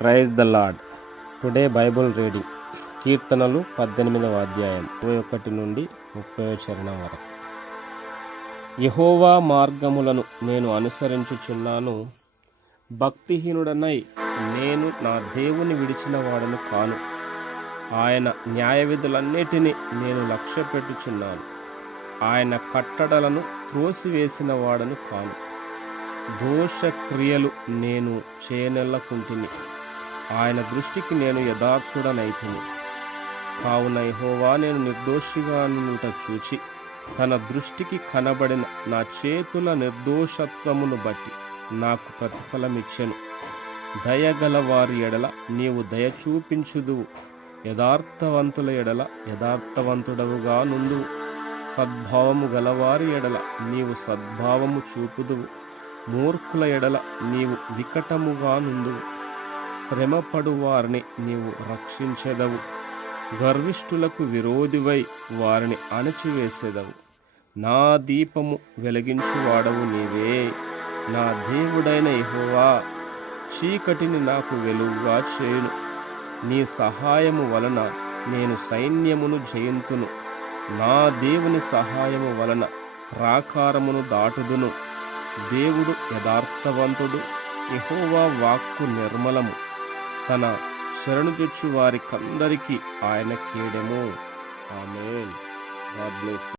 Praise the lord. Today bible reading కీర్తనలు 18వ అధ్యాయం 21 నుండి 30వ చరణం వరకు. యెహోవా మార్గములను నేను అనుసరించుచున్నాను, భక్తిహీనుడనై నేను నా దేవుని విడిచిన వాడను కాను. ఆయన న్యాయవిధులన్నిటినీ నేను లక్ష్యపెట్టుచున్నాను, ఆయన కట్టడలను త్రోసివేసిన వాడను కాను. దోషక్రియలు నేను చేయనెల్లకుంటిని, ఆయన దృష్టికి నేను యథార్థుడనైతిని. కావున యెహోవా నేను నిర్దోషిగా నుండుట చూచి తన దృష్టికి కనబడిన నా చేతుల నిర్దోషత్వమును బట్టి నాకు ప్రతిఫలమిచ్చెను. దయగల వారి ఎడల నీవు దయ చూపించుదువు, యథార్థవంతుల ఎడల యథార్థవంతుడవుగా నుండువు. సద్భావము గలవారి ఎడల నీవు సద్భావము చూపుదువు, మూర్ఖుల ఎడల నీవు వికటముగా నుండువు. శ్రమపడు వారిని నీవు రక్షించెదవు, గర్విష్ఠులకు విరోధివై వారిని అణచివేసెదవు. నా దీపము వెలిగించువాడవు నీవే, నా దేవుడైన యెహోవా. చీకటిని నాకు వెలుగుగా చేయును, నీ సహాయము వలన నేను సైన్యమును జయింతును. నా దేవుని సహాయము వలన ప్రాకారమును దాటుదును. దేవుడు యథార్థవంతుడు, యెహోవా వాక్కు నిర్మలము. తన శరణు తెచ్చు వారికందరికీ ఆయన కేడెము. ఆమేన్. God bless.